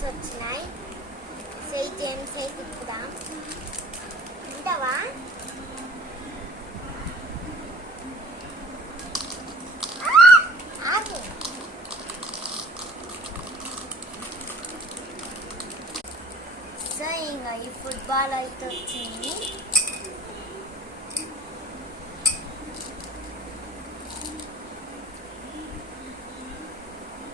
జెమ్స్ వచ్చినాయి. సెయి జెమ్స్ తిప్పుదాం. ఉంటావా? ఆగు. సో ఇంకా ఈ ఫుట్బాల్ అయితే వచ్చింది.